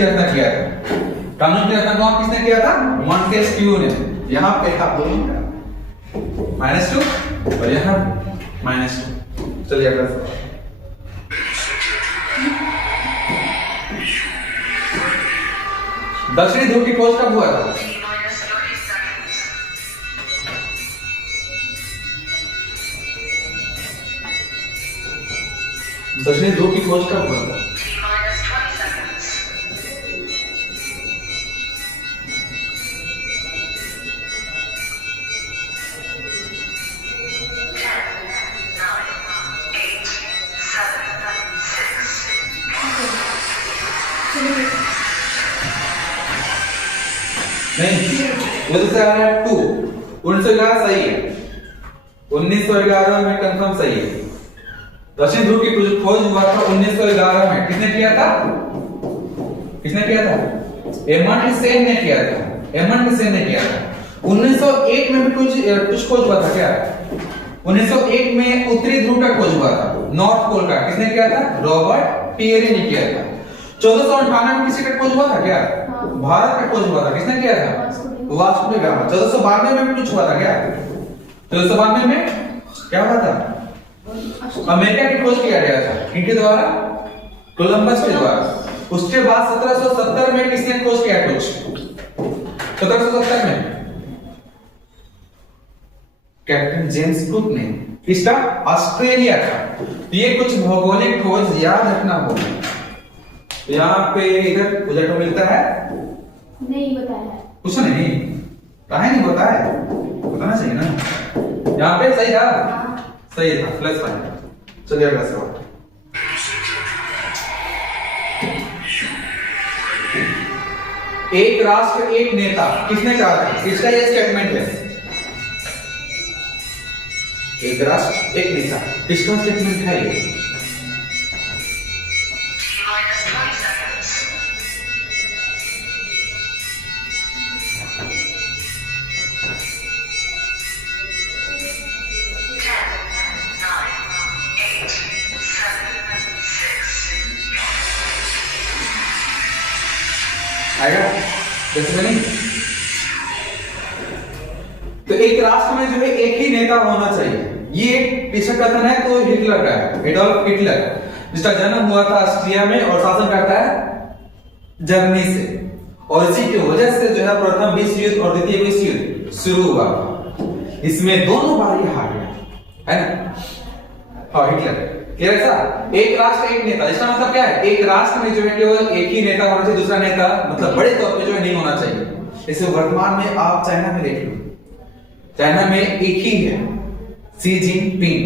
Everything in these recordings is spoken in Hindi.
की रचना किया था? कानून की रचना कौन किसने किया था? मॉन्टेस्क्यू ने। यहाँ पे आप दोनों -2 और यहाँ -2। चलिए अगला सवाल। दक्षिणी ध्रुव की खोज कब हुआ था? दक्षिणी ध्रुव की खोज कब हुआ था? नहीं, वो तो आ रहा है 2। 1911 सही है। 1911 में कंफर्म सही है। दक्षिण ध्रुव की खोज हुआ था 1911 में। किसने किया था? किसने किया था? एमंड सेन ने किया था। एमंड सेन ने किया था। 1901 में भी कुछ खोज हुआ था क्या? 1901 में उत्तरी ध्रुव का खोज हुआ था, नॉर्थ पोल का। किसने किया था? रॉबर्ट पियरे ने किया था। 1498 में किसी का खोज हुआ था क्या? भारत का खोज हुआ था। किसने किया था? Vasco D gamma. 1492 में भी कुछ हुआ था क्या? 1492 में क्या हुआ था? अमेरिका की खोज किया गया था। किनके द्वारा? कोलंबस के द्वारा। उसके बाद 1770 में किसने खोज किया? कुछ 1770 में कैप्टन जेम्स कुक ने। किसका? ऑस्ट्रेलिया का। ये कुछ भौगोलिक खोज याद रखना होगा। तो यहाँ पे इधर प्रोजेक्ट मिलता है? नहीं बताया। कुछ नहीं, काहे नहीं बताया? बताना चाहिए ना। यहाँ पे सही था? सही था, +5। चलिए अगला सवाल। एक राष्ट्र एक नेता किसने कहा था? किसका ये स्टेटमेंट है? एक राष्ट्र एक नेता, किसका स्टेटमेंट है ये? आएगा? जैसे नहीं? तो एक राष्ट्र में जो है एक ही नेता होना चाहिए। ये पीछे कथन है तो हिटलर का है, एडोल्फ हिटलर, जिसका जन्म हुआ था ऑस्ट्रिया में और शासन करता है जर्मनी से। और इसी की वजह से जो है प्रथम विश्व युद्ध और द्वितीय विश्व युद्ध शुरू हुआ। इसमें दोनों बार ये हार गया है ना? हाँ, हिटलर। क्लियर है? एक राष्ट्र एक नेता, इसका मतलब क्या है? एक राष्ट्र में जो है केवल एक ही नेता होना चाहिए, दूसरा नेता मतलब बड़े तौर पे जो है नहीं होना चाहिए। इसे वर्तमान में आप चाइना में देख लो, चाइना में एक ही है, शी जिनपिंग।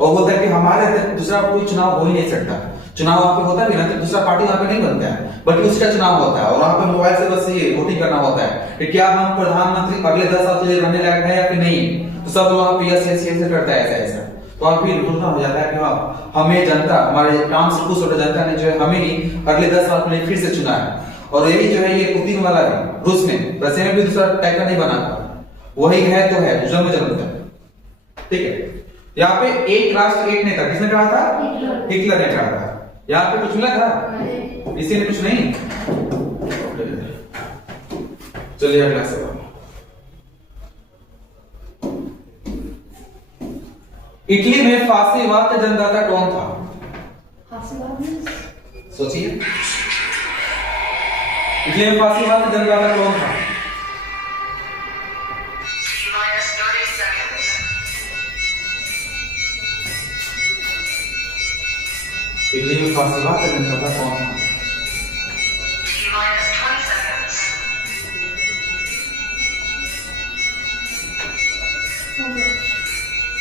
और बोलता है कि हमारे दूसरा कोई चुनाव हो ही नहीं सकता। चुनाव वहां पे होता है ना, तो दूसरा पार्टी वहां पे नहीं बनता है, बल्कि उसका चुनाव होता है। और वहां पे मोबाइल से बस ये वोटिंग करना होता है कि क्या हम प्रधानमंत्री अगले 10 साल के लिए रहने लायक है या फिर नहीं। तो सब वहां पे यस करता है ऐसा। तो आप भी घोषणा हो जाता है कि हाँ, हमें जनता, हमारे काम से खुश होकर जनता ने जो है हमें ही अगले 10 साल के लिए फिर से चुना है। और यही जो है ये पुतिन वाला है, रूस में, रशिया में भी दूसरा टाइप का नहीं बना, वही है तो है, दूसरा में जन्मता है। ठीक है? यहाँ पे एक राष्ट्र एक नेता किसने कहा था? हिटलर ने कहा था। यहाँ पे कुछ मिला था? इसी ने कुछ नहीं। चलिए अगला सवाल। इटली में फासीवाद का जन्मदाता कौन था? सोचिए, इटली में फासीवाद का जन्मदाता कौन था? इटली में फासीवाद का जन्मदाता कौन था?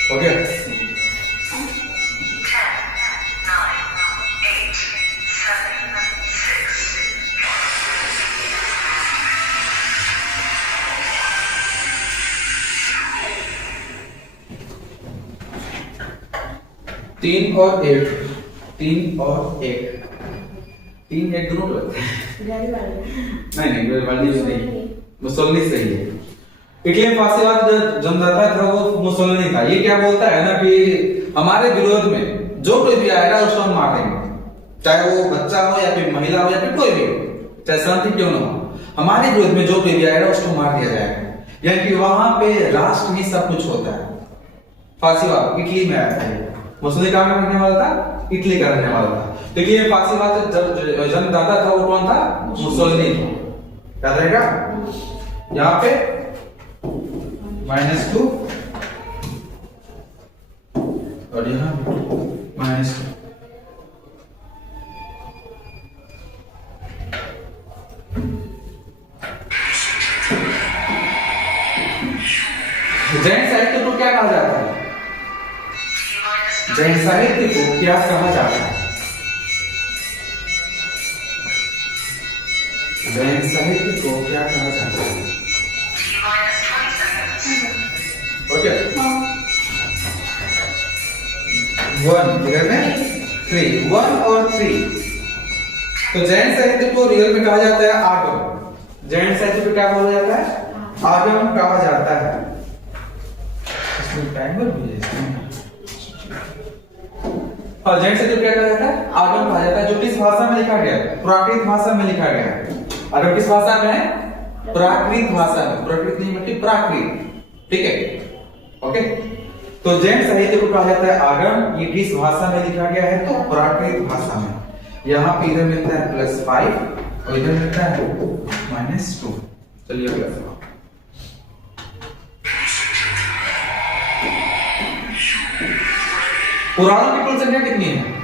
ओके, 10, 9, 8, 7, 6. 3 और 1, 3 और 1, 3 1 दोनों लगते हैं। नहीं, गैरिबाल्डी नहीं, मुसोलिनी सही है। इटली में फासीवाद जन्मदाता था वो मुसोलिनी था। ये क्या बोलता है ना कि हमारे विरोध में जो कोई भी आएगा उसको हम मारेंगे, चाहे वो बच्चा हो या फिर महिला हो या फिर कोई भी हो, चाहे शांति क्यों ना हो, हमारे विरोध में जो कोई भी आएगा उसको मार दिया जाएगा। यानी कि वहां पे राष्ट्र ही सब कुछ होता है। फांसीवाद इटली में आया था, मुसोलिनी कहाँ का रहने वाला था? इटली का रहने वाला था। तो ये फांसीवाद जन्मदाता था वो कौन था? मुसोलिनी। याद रहेगा? यहाँ पे -2 और यहाँ -2। जैन साहित्य को क्या कहा जाता है? जैन साहित्य को क्या कहा जाता है? जैन साहित्य को क्या कहा जाता है? ओके, 1 इधर में 3, 1 और 3। तो जैन साहित्य को रियल में कहा जाता है आगम। जैन साहित्य को क्या कहा जाता है? आगम कहा जाता है। इसमें टाइमर भी है। और जैन साहित्य को क्या कहा जाता है? आगम कहा जाता है, जो किस भाषा में लिखा गया है? प्राकृत भाषा में लिखा गया है। आगम किस भाषा में है? प्राकृत भाषा में। प्राकृत नहीं मतलब प्राकृत, ठीक है? ओके, तो जैन साहित्य को कहा जाता है आगम। ये किस भाषा में लिखा गया है? तो प्राकृत भाषा में। यहाँ पे इधर मिलता है +5 और इधर मिलता है -2। चलिए अगला सवाल। पुराणों की कुल संख्या कितनी है?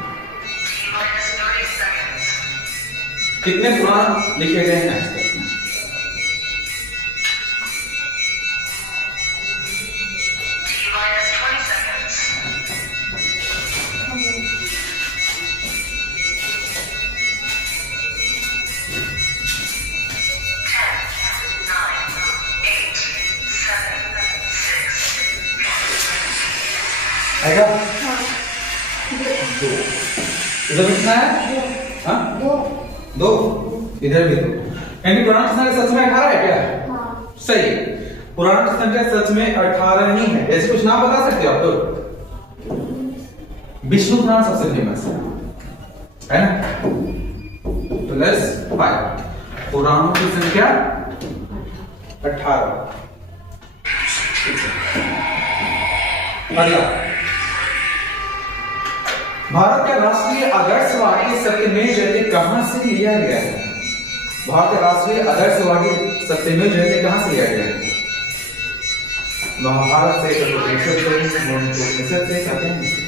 कितने पुराण लिखे गए हैं? आएगा? इधर कितना है? हाँ? 2। इधर भी 2। यानी पुराण की संख्या सच में 18 है क्या? हाँ। सही। पुराण की संख्या सच में 18 ही है। ऐसे कुछ नाम बता सकते हो आप तो? विष्णु पुराण सबसे फेमस है ना? +5। पुराणों की संख्या 18। अगला, भारत का राष्ट्रीय आदर्शवादी सत्यमेव जयते कहां से लिया गया है? भारत का राष्ट्रीय आदर्शवादी सत्यमेव जयते कहां से लिया गया है? महाभारत से, कठोपनिषद से, मुंडकोपनिषद से, कहते हैं।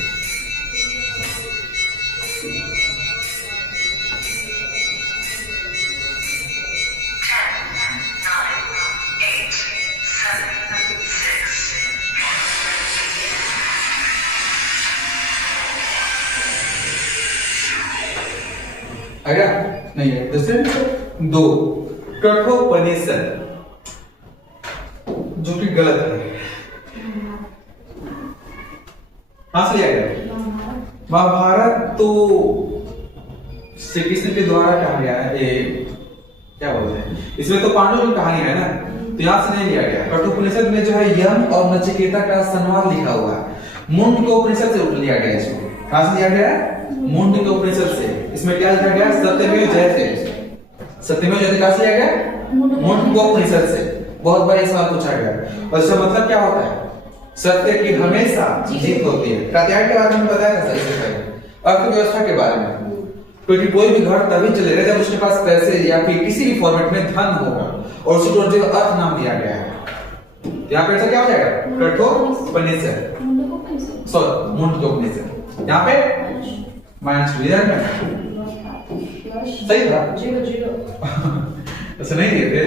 आएगा? नहीं है। दूसरे 2 कठोपनिषद, जो कि गलत है। कहां से लिया गया? महाभारत तो श्री कृष्ण के द्वारा कहा गया है। ये क्या बोलते हैं, इसमें तो पांडवों की कहानी है ना, तो यहां से नहीं लिया गया। कठोपनिषद में जो है यम और नचिकेता का संवाद लिखा हुआ है। मुंडकोपनिषद से लिया गया इसको। कहां से लिया गया है? मुंडकोपनिषद से। इसमें क्या लिखा गया? सत्यमेव जयते। सत्यमेव जयते कहां से लिया गया? मुंडकोपनिषद से। बहुत बार ये सवाल पूछा गया। और इसका मतलब क्या होता है? सत्य की हमेशा जीत होती है। कात्यायन के बारे में बताया था इससे पहले, अर्थव्यवस्था के बारे में। क्योंकि कोई भी घर तभी चलेगा जब उसके पास पैसे या फिर किसी भी फॉर्मेट में धन होगा, और उसी को अर्थ नाम दिया गया है। यहाँ पे क्या हो जाएगा? कठोपनिषद, सॉरी मुंडकोपनिषद। यहाँ पे -2 इधर में सही था। 0 ऐसा नहीं दिए थे।